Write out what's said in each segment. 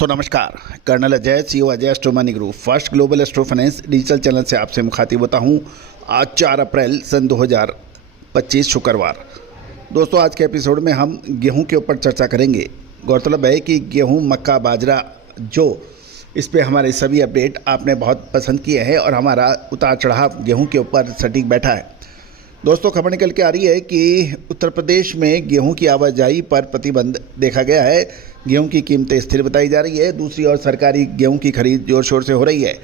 दोस्तों नमस्कार। Colonel Ajay, CEO Ajay astro money group first global astro finance digital channel से आपसे मुखातिब होता हूं। आज 4 अप्रैल सन 2025 शुक्रवार। दोस्तों आज के एपिसोड में हम गेहूं के ऊपर चर्चा करेंगे। गौरतलब है कि गेहूं, मक्का, बाजरा इस पे हमारे सभी अपडेट आपने बहुत पसंद किए हैं और हमारा उतार चढ़ाव गेहूं के ऊपर सटीक बैठा है। दोस्तों खबर निकल के आ रही है कि उत्तर प्रदेश में गेहूं की आवाजाही पर प्रतिबंध देखा गया है। गेहूं की कीमतें स्थिर बताई जा रही है। दूसरी ओर सरकारी गेहूं की खरीद जोर शोर से हो रही है।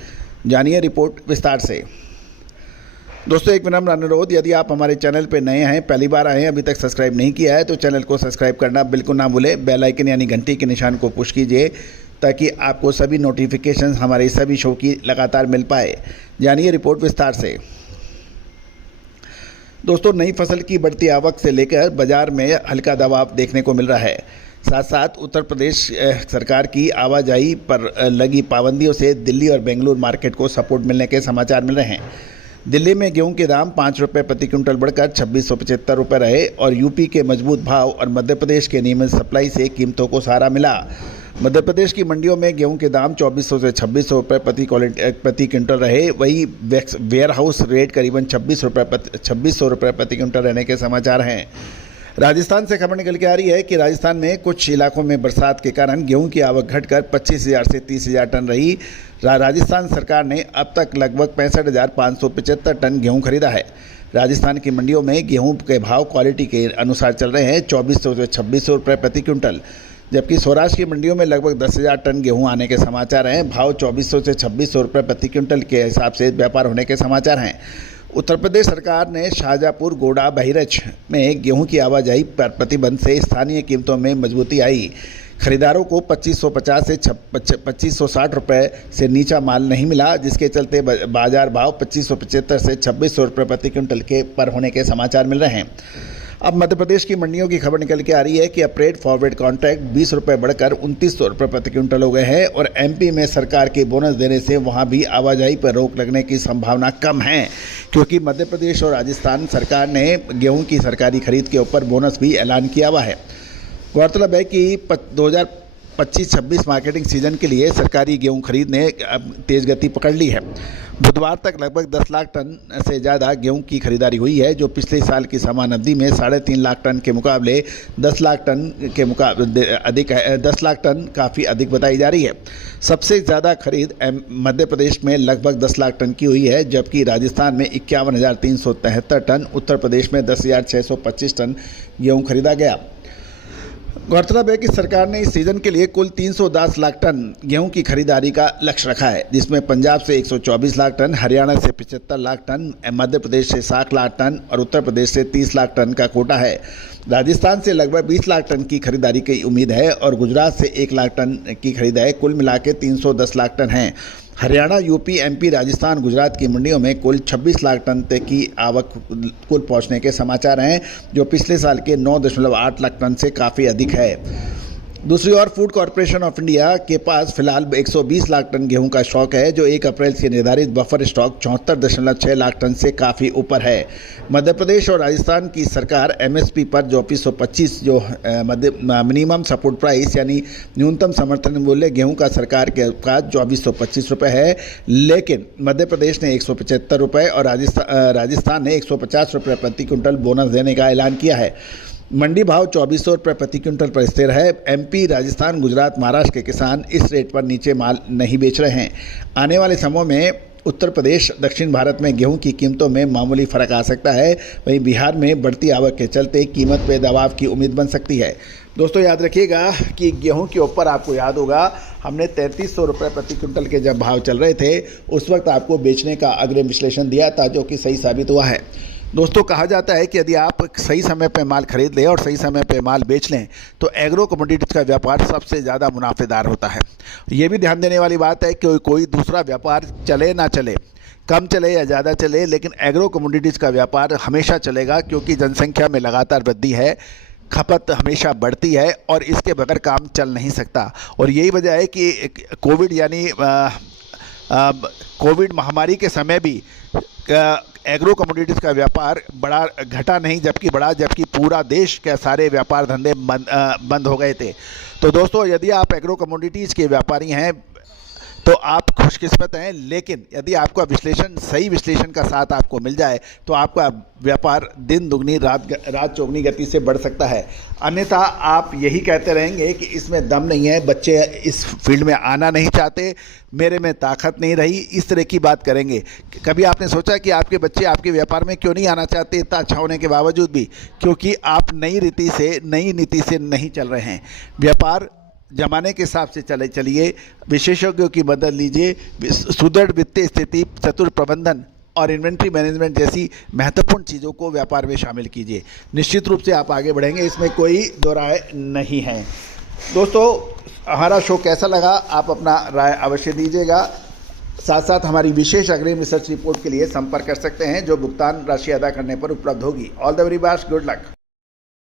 जानिए रिपोर्ट विस्तार से। दोस्तों एक विनम्र अनुरोध, यदि आप हमारे चैनल पर नए हैं, पहली बार आए हैं, अभी तक सब्सक्राइब नहीं किया है तो चैनल को सब्सक्राइब करना बिल्कुल ना भूलें। बेल आइकन यानी घंटी के निशान को पुश कीजिए ताकि आपको सभी नोटिफिकेशन हमारे सभी शो की लगातार मिल पाए। जानिए रिपोर्ट विस्तार से। दोस्तों नई फसल की बढ़ती आवक से लेकर बाजार में हल्का दबाव देखने को मिल रहा है। साथ साथ उत्तर प्रदेश सरकार की आवाजाही पर लगी पाबंदियों से दिल्ली और बेंगलुरु मार्केट को सपोर्ट मिलने के समाचार मिल रहे हैं। दिल्ली में गेहूं के दाम 5 रुपये प्रति क्विंटल बढ़कर 2675 रुपये रहे और यूपी के मजबूत भाव और मध्य प्रदेश के नियमित सप्लाई से कीमतों को सहारा मिला। मध्य प्रदेश की मंडियों में गेहूं के दाम 2400 से 2600 रुपये प्रति क्विंटल रहे। वही वेयर हाउस रेट करीबन 2600 रुपये प्रति क्विंटल रहने के समाचार हैं। राजस्थान से खबर निकल के आ रही है कि राजस्थान में कुछ इलाकों में बरसात के कारण गेहूं की आवक घटकर 25,000 से 30,000 टन रही। राजस्थान सरकार ने अब तक लगभग 65,575 टन गेहूं खरीदा है। राजस्थान की मंडियों में गेहूं के भाव क्वालिटी के अनुसार चल रहे हैं 2400 से 2600 रुपये प्रति क्विंटल, जबकि सौराष्ट्र की मंडियों में लगभग 10,000 टन गेहूं आने के समाचार हैं। भाव 2400 से 2600 रुपये प्रति क्विंटल के हिसाब से व्यापार होने के समाचार हैं। उत्तर प्रदेश सरकार ने शाहजहाँपुर, गोडा, बहराइच में गेहूं की आवाजाही पर प्रतिबंध से स्थानीय कीमतों में मजबूती आई। खरीदारों को 2550 से 2560 रुपये से नीचा माल नहीं मिला, जिसके चलते बाजार भाव 2575 से 2600 रुपये प्रति क्विंटल के पर होने के समाचार मिल रहे हैं। अब मध्य प्रदेश की मंडियों की खबर निकल के आ रही है कि अप्रैल फॉरवर्ड कॉन्ट्रैक्ट 20 रुपये बढ़कर 2900 रुपये प्रति क्विंटल हो गए हैं और एमपी में सरकार के बोनस देने से वहां भी आवाजाही पर रोक लगने की संभावना कम है, क्योंकि मध्य प्रदेश और राजस्थान सरकार ने गेहूं की सरकारी खरीद के ऊपर बोनस भी ऐलान किया हुआ है। गौरतलब है कि 2025-26 मार्केटिंग सीजन के लिए सरकारी गेहूं खरीद ने तेज़ गति पकड़ ली है। बुधवार तक लगभग 10 लाख टन से ज़्यादा गेहूं की खरीदारी हुई है, जो पिछले साल की समान अवधि में 3.5 लाख टन के मुकाबले 10 लाख टन के मुकाबले अधिक है। 10 लाख टन काफ़ी अधिक बताई जा रही है। सबसे ज़्यादा खरीद मध्य प्रदेश में लगभग 10 लाख टन की हुई है, जबकि राजस्थान में 51,373 टन, उत्तर प्रदेश में 10,625 टन गेहूँ खरीदा गया। गौरतलब है कि सरकार ने इस सीजन के लिए कुल 310 लाख टन गेहूं की खरीदारी का लक्ष्य रखा है, जिसमें पंजाब से 124 लाख टन, हरियाणा से 75 लाख टन, मध्य प्रदेश से 60 लाख टन और उत्तर प्रदेश से 30 लाख टन का कोटा है। राजस्थान से लगभग 20 लाख टन की खरीदारी की उम्मीद है और गुजरात से 1 लाख टन की खरीद है। कुल मिला के 310 लाख टन है। हरियाणा, यूपी, एमपी, राजस्थान, गुजरात की मंडियों में कुल 26 लाख टन तक की आवक कुल पहुंचने के समाचार हैं, जो पिछले साल के 9.8 लाख टन से काफ़ी अधिक है। दूसरी ओर फूड कॉरपोरेशन ऑफ इंडिया के पास फिलहाल 120 लाख टन गेहूं का स्टॉक है, जो 1 अप्रैल से निर्धारित बफर स्टॉक 74.6 लाख टन से काफ़ी ऊपर है। मध्य प्रदेश और राजस्थान की सरकार एमएसपी पर 2425 मिनिमम सपोर्ट प्राइस यानी न्यूनतम समर्थन मूल्य गेहूं का सरकार के पास 2425 रुपये है, लेकिन मध्य प्रदेश ने 175 रुपये और राजस्थान ने 150 रुपये प्रति क्विंटल बोनस देने का ऐलान किया है। मंडी भाव 2400 रुपये प्रति क्विंटल पर स्थिर है। एमपी, राजस्थान, गुजरात, महाराष्ट्र के किसान इस रेट पर नीचे माल नहीं बेच रहे हैं। आने वाले समय में उत्तर प्रदेश, दक्षिण भारत में गेहूं की कीमतों में मामूली फर्क आ सकता है। वहीं बिहार में बढ़ती आवक के चलते कीमत पे दबाव की उम्मीद बन सकती है। दोस्तों याद रखिएगा कि गेहूं के ऊपर आपको याद होगा हमने 3300 रुपये प्रति क्विंटल के जब भाव चल रहे थे, उस वक्त आपको बेचने का अग्रिम विश्लेषण दिया था, जो कि सही साबित हुआ है। दोस्तों कहा जाता है कि यदि आप सही समय पे माल खरीद लें और सही समय पे माल बेच लें तो एग्रो कमोडिटीज़ का व्यापार सबसे ज़्यादा मुनाफेदार होता है। ये भी ध्यान देने वाली बात है कि कोई दूसरा व्यापार चले ना चले, कम चले या ज़्यादा चले, लेकिन एग्रो कमोडिटीज़ का व्यापार हमेशा चलेगा, क्योंकि जनसंख्या में लगातार वृद्धि है, खपत हमेशा बढ़ती है और इसके बगैर काम चल नहीं सकता। और यही वजह है कि कोविड महामारी के समय भी एग्रो कमोडिटीज़ का व्यापार बड़ा घटा नहीं जबकि बढ़ा, जबकि पूरा देश के सारे व्यापार धंधे बंद हो गए थे। तो दोस्तों, यदि आप एग्रो कमोडिटीज़ के व्यापारी हैं तो आप खुशकिस्मत हैं, लेकिन यदि आपका विश्लेषण सही विश्लेषण का साथ आपको मिल जाए तो आपका व्यापार दिन दुगनी रात चौगनी गति से बढ़ सकता है। अन्यथा आप यही कहते रहेंगे कि इसमें दम नहीं है, बच्चे इस फील्ड में आना नहीं चाहते, मेरे में ताकत नहीं रही, इस तरह की बात करेंगे। कभी आपने सोचा कि आपके बच्चे आपके व्यापार में क्यों नहीं आना चाहते इतना अच्छा होने के बावजूद भी? क्योंकि आप नई नीति से नहीं चल रहे हैं। व्यापार जमाने के हिसाब से चलिए, विशेषज्ञों की मदद लीजिए, सुदृढ़ वित्तीय स्थिति, चतुर प्रबंधन और इन्वेंट्री मैनेजमेंट जैसी महत्वपूर्ण चीज़ों को व्यापार में शामिल कीजिए। निश्चित रूप से आप आगे बढ़ेंगे, इसमें कोई दो राय नहीं है। दोस्तों, हमारा शो कैसा लगा आप अपना राय अवश्य दीजिएगा। साथ साथ हमारी विशेष अग्रिम रिसर्च रिपोर्ट के लिए संपर्क कर सकते हैं जो भुगतान राशि अदा करने पर उपलब्ध होगी। All the very best, good luck.